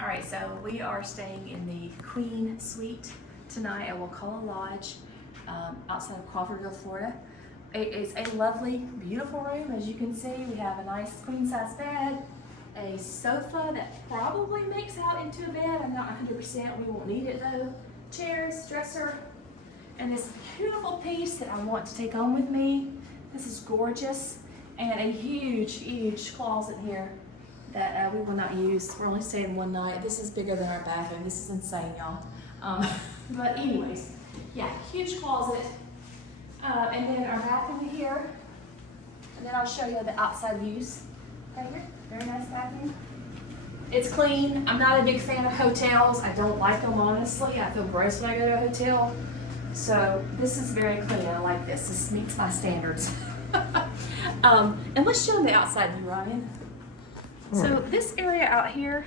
All right, so we are staying in the Queen Suite tonight at Wakulla Lodge outside of Crawfordville, Florida. It is a lovely, beautiful room. As you can see, we have a nice queen-size bed, a sofa that probably makes out into a bed. I'm not 100%, we won't need it though. Chairs, dresser, and this beautiful piece that I want to take home with me. This is gorgeous. And a huge, huge closet here that we will not use. We're only staying one night. This is bigger than our bathroom. This is insane, y'all. But anyways, yeah, huge closet. And then our bathroom here. And then I'll show you the outside views. Right here, very nice bathroom. It's clean. I'm not a big fan of hotels. I don't like them, honestly. I feel gross when I go to a hotel. So this is very clean. I like this. This meets my standards. And let's show them the outside view, Ryan. So this area out here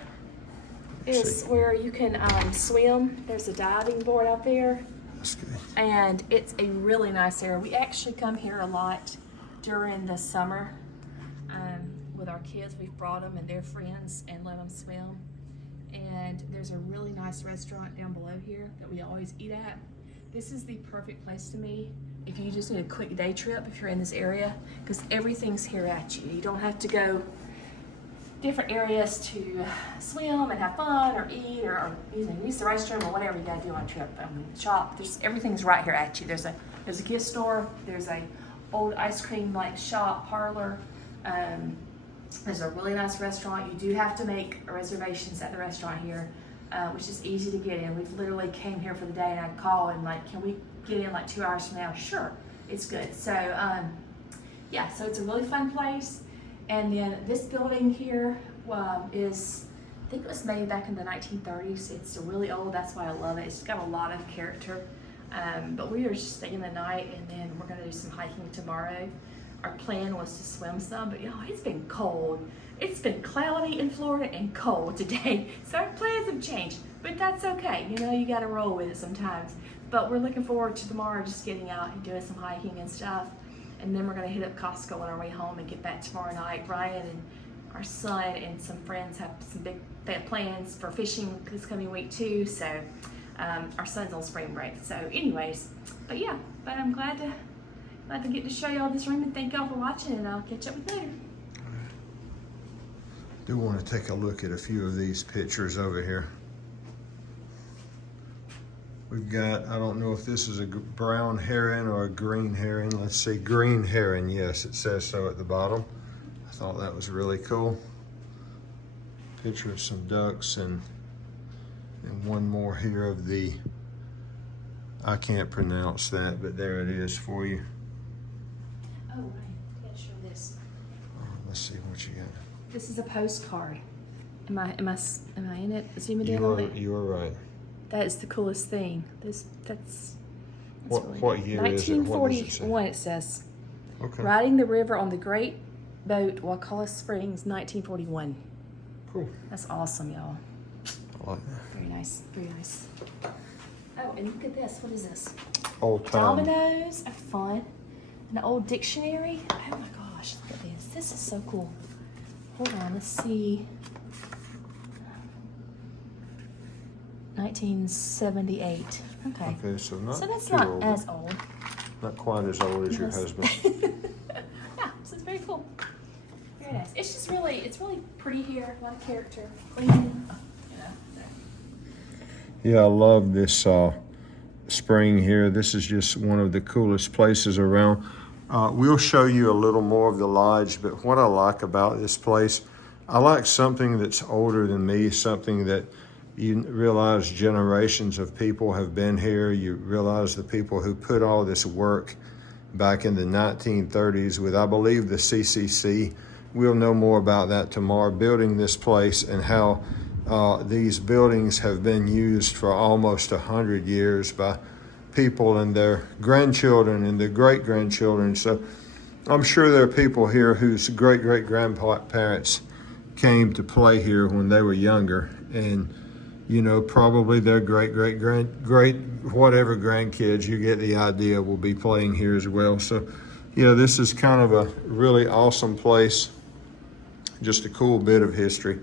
is where you can swim. There's a diving board out there. That's good. And it's a really nice area. We actually come here a lot during the summer with our kids. We've brought them and their friends and let them swim. And there's a really nice restaurant down below here that we always eat at. This is the perfect place to me if you just need a quick day trip if you're in this area, because everything's here at you. You don't have to go different areas to swim and have fun or eat or use the restroom or whatever you gotta do on a trip. Shop. Everything's right here at you. There's a gift store. There's a old ice cream like shop parlor. There's a really nice restaurant. You do have to make reservations at the restaurant here, which is easy to get in. We've literally came here for the day and I'd call and like, can we get in like 2 hours from now? Sure, it's good. So yeah, so it's a really fun place. And then this building here is, I think it was made back in the 1930s. It's really old, that's why I love it. It's got a lot of character. But we are just staying the night and then we're gonna do some hiking tomorrow. Our plan was to swim some, but y'all, it's been cold. It's been cloudy in Florida and cold today. So our plans have changed, but that's okay. You know, you gotta roll with it sometimes. But we're looking forward to tomorrow just getting out and doing some hiking and stuff. And then we're gonna hit up Costco on our way home and get back tomorrow night. Ryan and our son and some friends have some big plans for fishing this coming week too. So our son's on spring break. So anyways, but yeah, but I'm glad to get to show y'all this room and thank y'all for watching, and I'll catch up with you later. Do want to take a look at a few of these pictures over here. We've got, I don't know if this is a brown heron or a green heron. Let's see, green heron. Yes, it says so at the bottom. I thought that was really cool. Picture of some ducks and one more here of the, I can't pronounce that, but there it is for you. Oh, right, I gotta show this. Let's see what you got. This is a postcard. Am I in it? Zoom it in on it? You are right. That is the coolest thing. That's what year is it? What does it say? 1941 it says. Okay. Riding the river on the great boat, Wakulla Springs, 1941. Cool. That's awesome, y'all. I like that. Very nice, very nice. Oh, and look at this. What is this? Old time. Dominoes are fun. An old dictionary. Oh my gosh, look at this. This is so cool. Hold on, let's see. 1978. Okay. Okay, so that's too not old. as old. Not quite as old as your Yes. husband. Yeah, so it's very cool. Very nice. It's really pretty here. A lot of character. Clean. Yeah, I love this spring here. This is just one of the coolest places around. We'll show you a little more of the lodge, but what I like about this place, I like something that's older than me, something that you realize generations of people have been here. You realize the people who put all this work back in the 1930s with, I believe, the CCC. We'll know more about that tomorrow, building this place and how these buildings have been used for almost 100 years by people and their grandchildren and their great-grandchildren. So I'm sure there are people here whose great-great-grandparents came to play here when they were younger, and you know, probably their great whatever grandkids, you get the idea, will be playing here as well. So yeah, this is kind of a really awesome place, just a cool bit of history.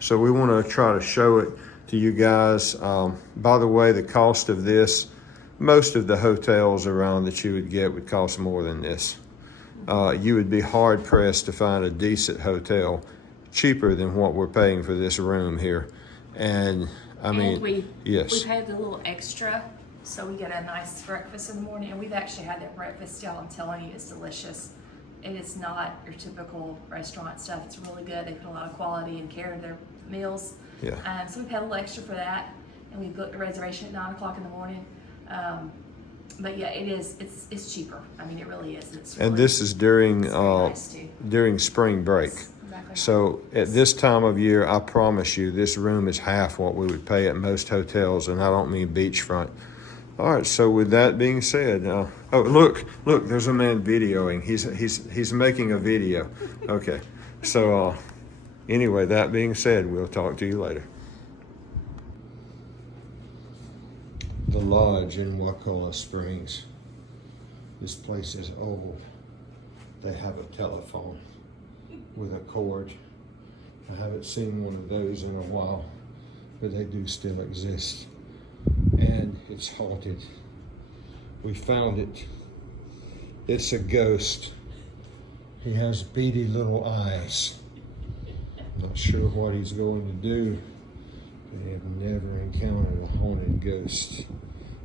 So we want to try to show it to you guys. By the way, the cost of this, most of the hotels around that you would get would cost more than this. You would be hard pressed to find a decent hotel cheaper than what we're paying for this room here. And I mean, yes. We paid a little extra, so we get a nice breakfast in the morning. And we've actually had that breakfast, y'all. I'm telling you, it's delicious. And it's not your typical restaurant stuff. It's really good. They put a lot of quality and care in their meals. Yeah. So we paid a little extra for that, and we booked a reservation at 9 o'clock in the morning. But yeah, it's cheaper. I mean, it really is. It's really, and this is during nice during spring break. Exactly right. So at this time of year, I promise you, this room is half what we would pay at most hotels, and I don't mean beachfront. All right. So with that being said, oh look, there's a man videoing. He's making a video. Okay. So anyway, that being said, we'll talk to you later. The Lodge in Wakulla Springs. This place is old. They have a telephone with a cord. I haven't seen one of those in a while, but they do still exist. And it's haunted. We found it. It's a ghost. He has beady little eyes. Not sure what he's going to do. I have never encountered a haunted ghost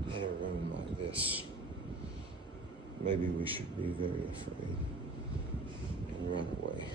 in a room like this. Maybe we should be very afraid and run away.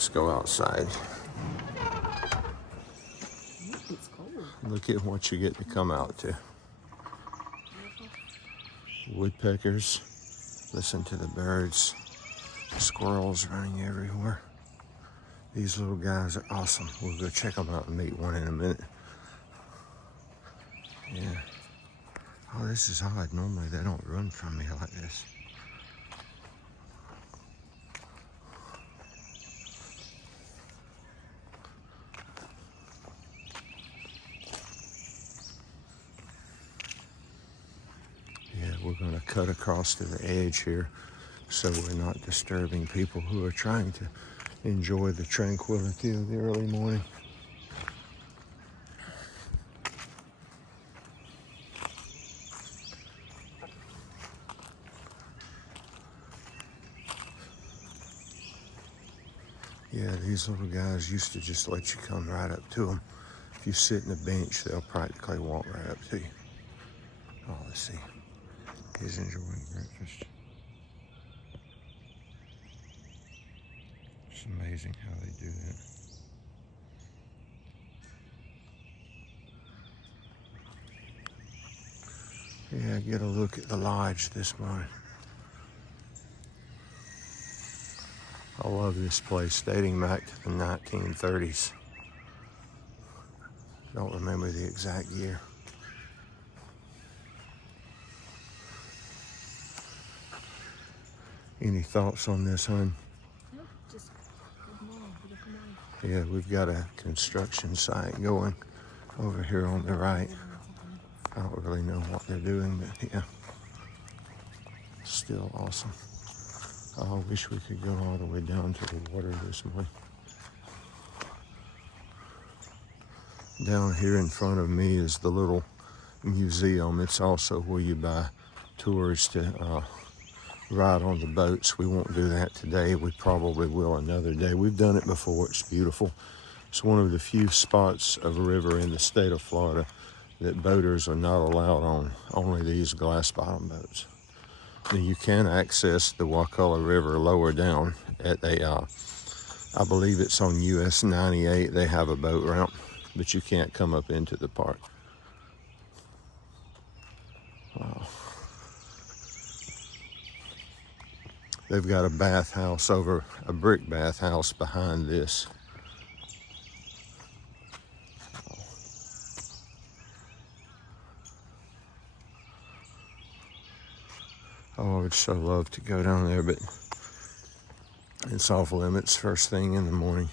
Let's go outside. It's cold. Look at what you get to come out to. Woodpeckers. Listen to the birds. Squirrels running everywhere. These little guys are awesome. We'll go check them out and meet one in a minute. Yeah. Oh, this is odd. Normally they don't run from me like this. Yeah, we're going to cut across to the edge here so we're not disturbing people who are trying to enjoy the tranquility of the early morning. Yeah, these little guys used to just let you come right up to them. If you sit in a bench, they'll practically walk right up to you. Oh, let's see. He's enjoying breakfast. It's amazing how they do that. Yeah, get a look at the lodge this morning. I love this place, dating back to the 1930s. Don't remember the exact year. Any thoughts on this, hon? No, just come on. Yeah, we've got a construction site going over here on the right. I don't really know what they're doing, but yeah, still awesome. I wish we could go all the way down to the water this morning. Down here in front of me is the little museum. It's also where you buy tours to ride on the boats. We won't do that today. We probably will another day. We've done it before. It's beautiful. It's one of the few spots of a river in the state of Florida that boaters are not allowed on, only these glass bottom boats. Now, you can access the Wakulla River lower down at I believe it's on US 98. They have a boat ramp, but you can't come up into the park. Wow. They've got a bathhouse over, a brick bathhouse behind this. Oh, I would so love to go down there, but it's off limits first thing in the morning.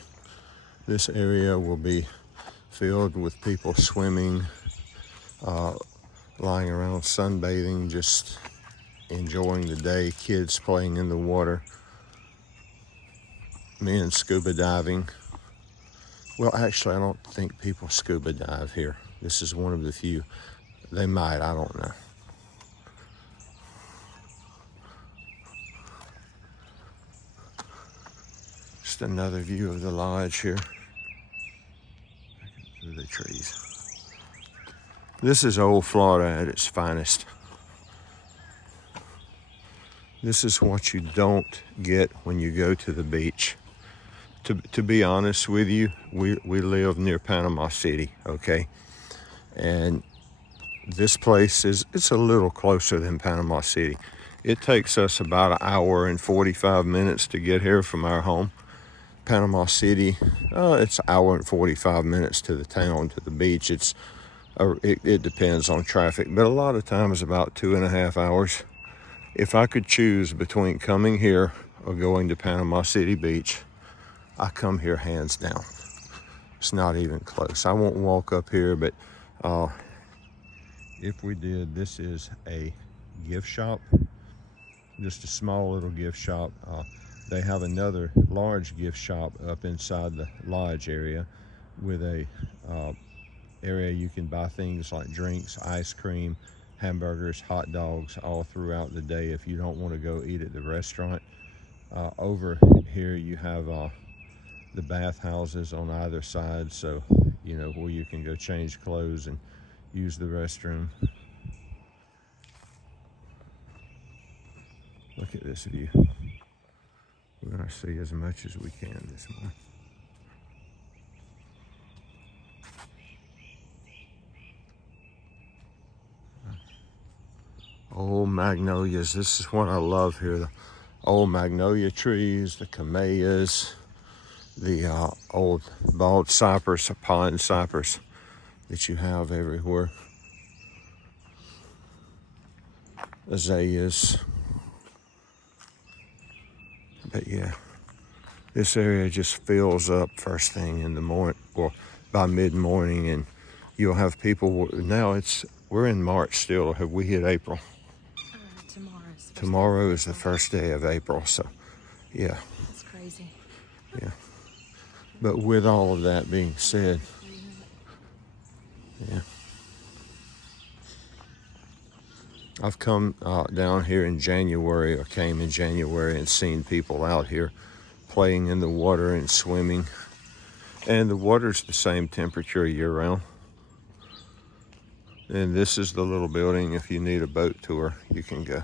This area will be filled with people swimming, lying around sunbathing, just enjoying the day, kids playing in the water, men scuba diving. Well, actually, I don't think people scuba dive here. This is one of the few. They might, I don't know. Just another view of the lodge here. Through the trees. This is old Florida at its finest. This is what you don't get when you go to the beach. To be honest with you, we live near Panama City, okay? And this place it's a little closer than Panama City. It takes us about an hour and 45 minutes to get here from our home. Panama City, it's an hour and 45 minutes to the town, to the beach. It depends on traffic, but a lot of times about 2.5 hours. If I could choose between coming here or going to Panama City Beach, I come here hands down. It's not even close. I won't walk up here, but if we did, this is a gift shop, just a small little gift shop. They have another large gift shop up inside the lodge area with a area you can buy things like drinks, ice cream, hamburgers, hot dogs all throughout the day if you don't want to go eat at the restaurant. Over here you have the bathhouses on either side, so you know where you can go change clothes and use the restroom. Look at this view. We're gonna to see as much as we can this morning. Old magnolias. This is what I love here. The old magnolia trees, the camellias, the old bald cypress, pine cypress that you have everywhere. Azaleas. But yeah, this area just fills up first thing in the morning, or by mid-morning, and you'll have people. Now we're in March still. Have we hit April? Tomorrow is the first day of April, so yeah. That's crazy. Yeah. But with all of that being said, yeah. I've come down here in January, or came in January, and seen people out here playing in the water and swimming. And the water's the same temperature year round. And this is the little building. If you need a boat tour, you can go.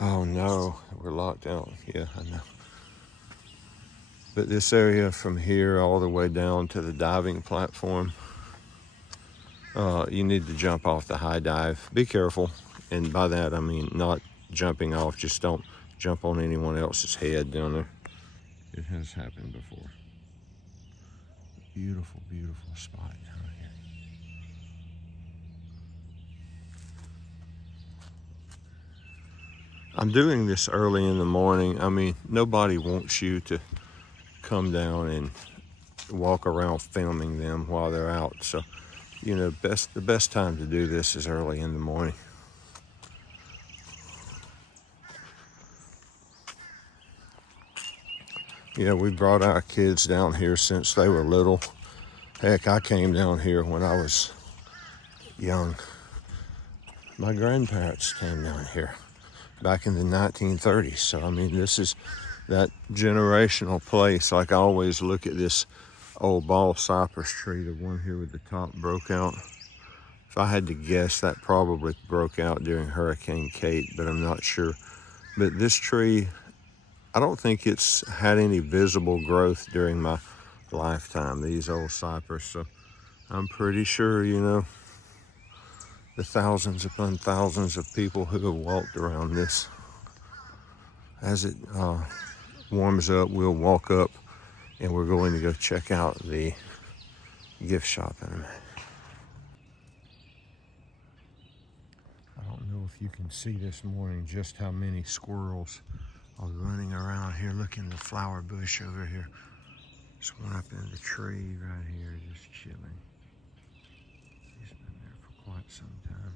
Oh no, we're locked out. Yeah, I know. But this area from here all the way down to the diving platform, you need to jump off the high dive. Be careful. And by that, I mean not jumping off. Just don't jump on anyone else's head down there. It has happened before. Beautiful, beautiful spot down here. I'm doing this early in the morning. I mean, nobody wants you to come down and walk around filming them while they're out. So, you know, the best time to do this is early in the morning. Yeah, we brought our kids down here since they were little. Heck, I came down here when I was young. My grandparents came down here back in the 1930s. So, I mean, this is that generational place. Like, I always look at this old bald cypress tree, the one here with the top broke out. If I had to guess, that probably broke out during Hurricane Kate, but I'm not sure. But this tree, I don't think it's had any visible growth during my lifetime, these old cypress. So I'm pretty sure, you know, the thousands upon thousands of people who have walked around this. As it warms up, we'll walk up and we're going to go check out the gift shop in a minute. I don't know if you can see this morning just how many squirrels are running around here. Look in the flower bush over here. There's one up in the tree right here just chilling. He's been there for quite some time.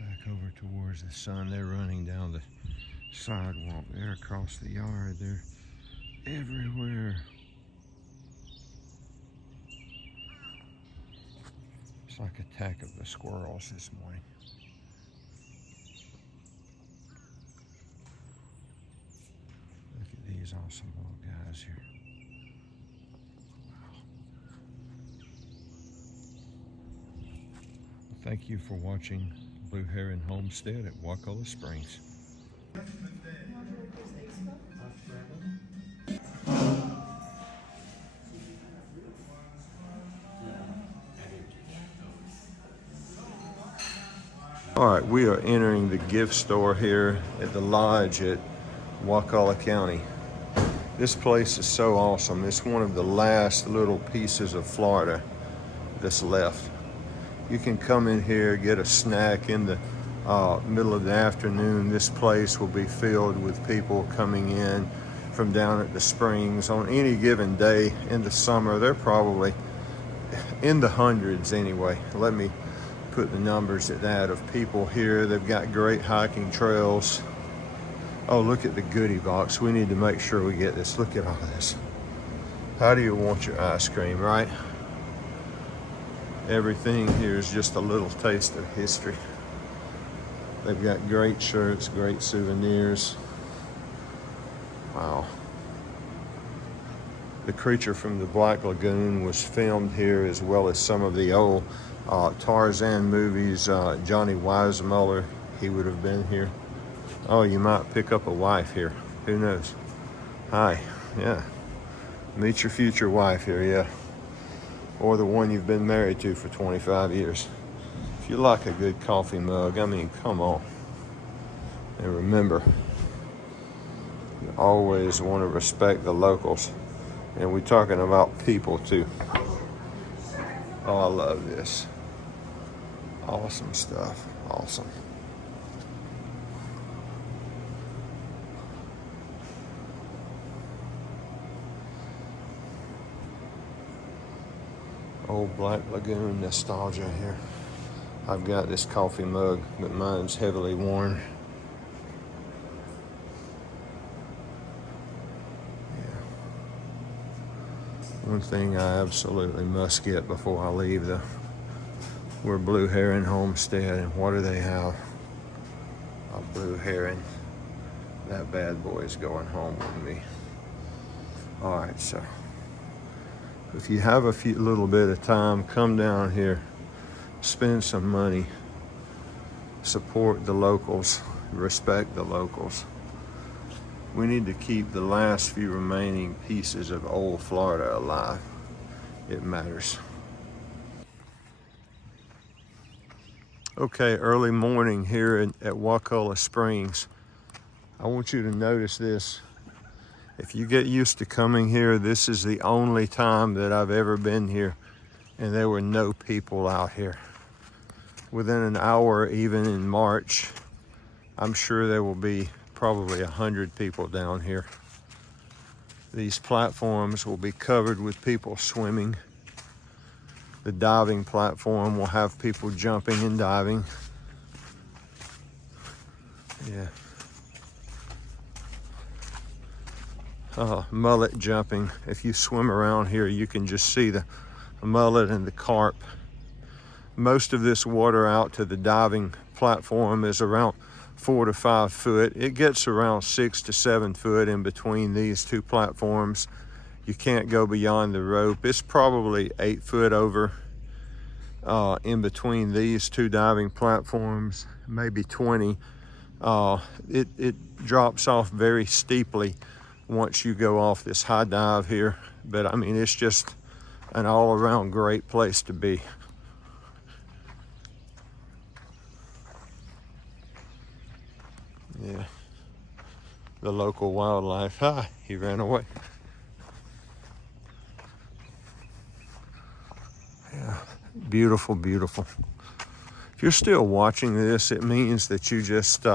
Back over towards the sun. They're running down the sidewalk there across the yard. They're everywhere. It's like an attack of the squirrels this morning. Look at these awesome little guys here. Wow. Well, thank you for watching Blue Heron Homestead at Wakulla Springs. All right, we are entering the gift store here at the lodge at Wakulla County. This place is so awesome. It's one of the last little pieces of Florida that's left. You can come in here, get a snack in the middle of the afternoon. This place will be filled with people coming in from down at the springs. On any given day in the summer, they're probably in the hundreds anyway. Let me put the numbers at that of people here. They've got great hiking trails. Oh, look at the goodie box. We need to make sure we get this. Look at all this. How do you want your ice cream, right? Everything here is just a little taste of history. They've got great shirts, great souvenirs. Wow. The Creature from the Black Lagoon was filmed here, as well as some of the old Tarzan movies, Johnny Weissmuller, he would have been here. Oh, you might pick up a wife here. Who knows? Hi, yeah. Meet your future wife here, yeah. Or the one you've been married to for 25 years. If you like a good coffee mug, I mean, come on. And remember, you always want to respect the locals. And we're talking about people too. Oh, I love this. Awesome stuff. Awesome. Old Black Lagoon nostalgia here. I've got this coffee mug, but mine's heavily worn. Yeah. One thing I absolutely must get before I leave, we're Blue Heron Homestead, and what do they have? A blue heron. That bad boy is going home with me. All right, so if you have a little bit of time, come down here, spend some money, support the locals, respect the locals. We need to keep the last few remaining pieces of old Florida alive. It matters. Okay, early morning here at Wakulla Springs. I want you to notice this. If you get used to coming here, this is the only time that I've ever been here and there were no people out here. Within an hour, even in March, I'm sure there will be probably 100 people down here. These platforms will be covered with people swimming. The diving platform will have people jumping and diving. Yeah. Mullet jumping. If you swim around here, you can just see the mullet and the carp. Most of this water out to the diving platform is around 4 to 5 foot. It gets around 6 to 7 foot in between these two platforms. You can't go beyond the rope. It's probably 8 foot over in between these two diving platforms, maybe 20. It drops off very steeply once you go off this high dive here. But I mean, it's just an all-around great place to be. Yeah, the local wildlife. Hi, he ran away. Yeah, beautiful, beautiful. If you're still watching this, it means that you just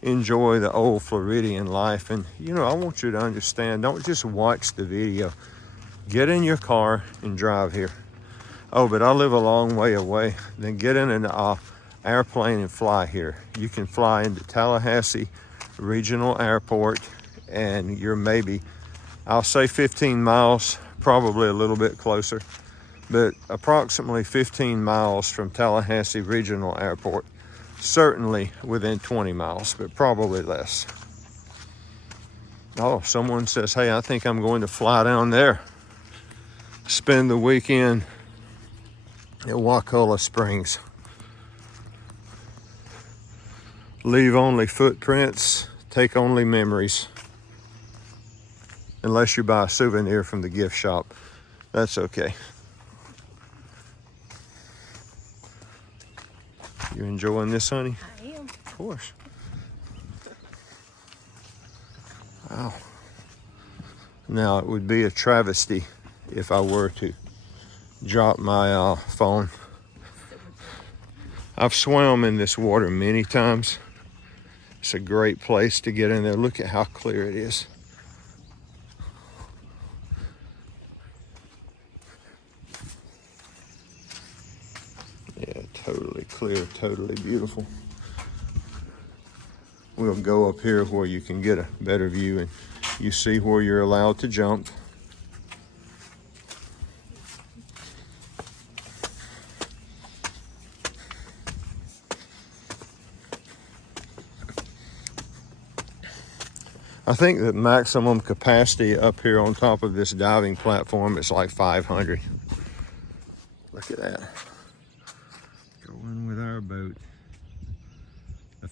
enjoy the old Floridian life. And you know, I want you to understand, don't just watch the video. Get in your car and drive here. Oh, but I live a long way away. Then get in an airplane and fly here. You can fly into Tallahassee Regional Airport, and you're maybe, I'll say 15 miles, probably a little bit closer, but approximately 15 miles from Tallahassee Regional Airport. Certainly within 20 miles, but probably less. Oh, someone says, hey, I think I'm going to fly down there. Spend the weekend at Wakulla Springs. Leave only footprints, take only memories. Unless you buy a souvenir from the gift shop, that's okay. You enjoying this, honey? I am. Of course. Wow. Now, it would be a travesty if I were to drop my phone. I've swam in this water many times. It's a great place to get in there. Look at how clear it is. Yeah, totally clear, totally beautiful. We'll go up here where you can get a better view and you see where you're allowed to jump. I think the maximum capacity up here on top of this diving platform is like 500. Look at that.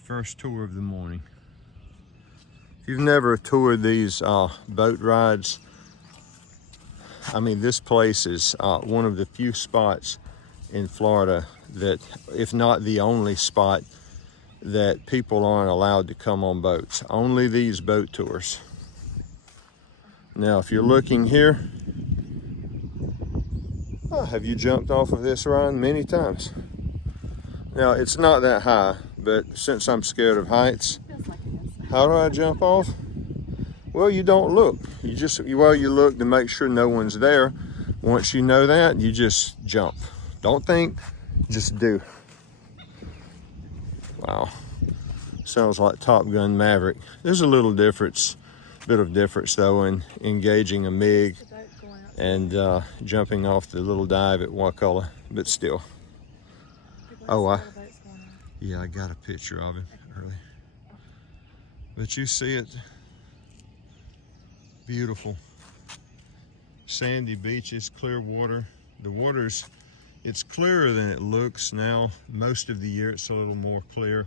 First tour of the morning. If you've never toured these boat rides, I mean, this place is one of the few spots in Florida that, if not the only spot, that people aren't allowed to come on boats. Only these boat tours. Now, if you're looking here, have you jumped off of this, Ryan? Many times. Now, it's not that high, but since I'm scared of heights, how do I jump off? Well, you don't look. You look to make sure no one's there. Once you know that, you just jump. Don't think, just do. Wow. Sounds like Top Gun Maverick. There's a little difference, bit of difference though, in engaging a MiG and jumping off the little dive at Wakulla, but still. Oh, yeah, I got a picture of him early. But you see it, beautiful. Sandy beaches, clear water. The water's, it's clearer than it looks now. Most of the year it's a little more clear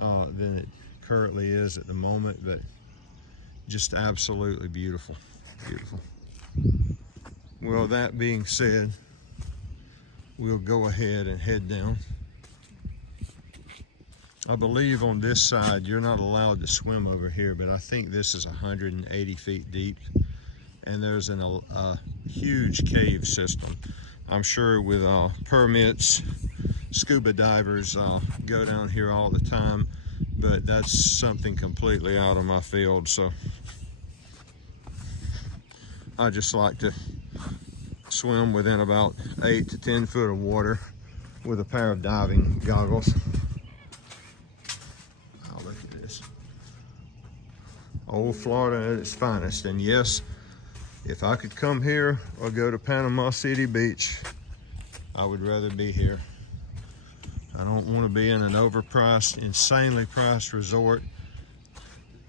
than it currently is at the moment, but just absolutely beautiful, beautiful. Well, that being said, we'll go ahead and head down. I believe on this side you're not allowed to swim over here, but I think this is 180 feet deep, and there's a huge cave system. I'm sure with permits, scuba divers go down here all the time, but that's something completely out of my field, so I just like to swim within about 8 to 10 foot of water with a pair of diving goggles. Oh, look at this. Old Florida at its finest. And yes, if I could come here or go to Panama City Beach, I would rather be here. I don't want to be in an overpriced, insanely priced resort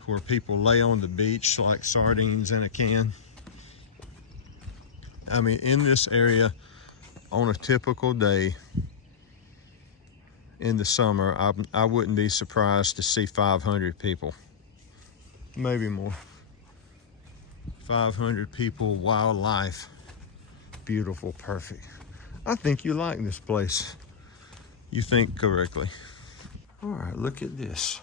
where people lay on the beach like sardines in a can. I mean, in this area, on a typical day in the summer, I wouldn't be surprised to see 500 people, maybe more. 500 people, wildlife, beautiful, perfect. I think you like this place. You think correctly. All right, look at this.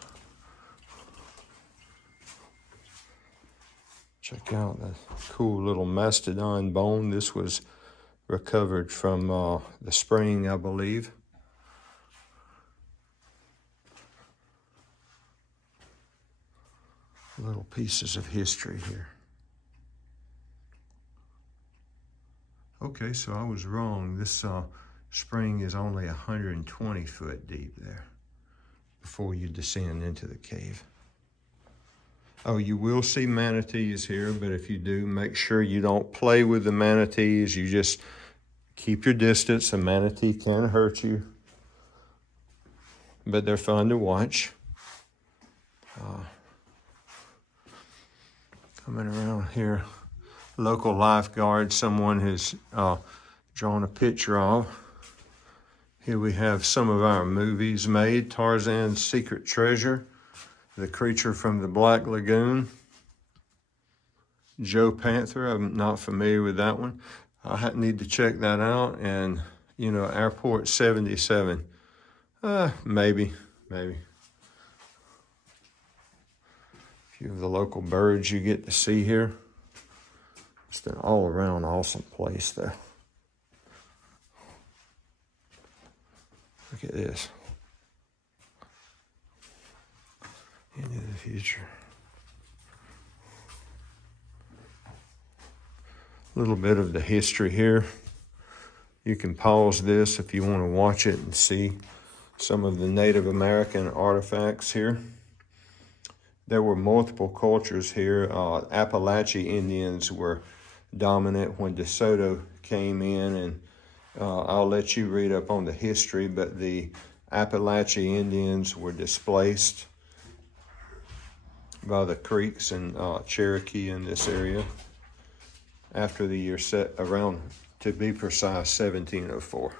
Check out that cool little mastodon bone. This was recovered from the spring, I believe. Little pieces of history here. Okay, so I was wrong. This spring is only 120 foot deep there before you descend into the cave. Oh, you will see manatees here, but if you do, make sure you don't play with the manatees. You just keep your distance. A manatee can hurt you, but they're fun to watch. Coming around here, local lifeguard, someone has drawn a picture of. Here we have some of our movies made. Tarzan's Secret Treasure, The Creature from the Black Lagoon, Joe Panther. I'm not familiar with that one. I need to check that out. And, you know, Airport 77. Maybe. A few of the local birds you get to see here. Just an all-around awesome place, though. Look at this. Into the future. A little bit of the history here. You can pause this if you want to watch it and see some of the Native American artifacts here. There were multiple cultures here. Appalachian Indians were dominant when DeSoto came in, and I'll let you read up on the history, but the Appalachian Indians were displaced by the Creeks and Cherokee in this area after the year set around, to be precise, 1704.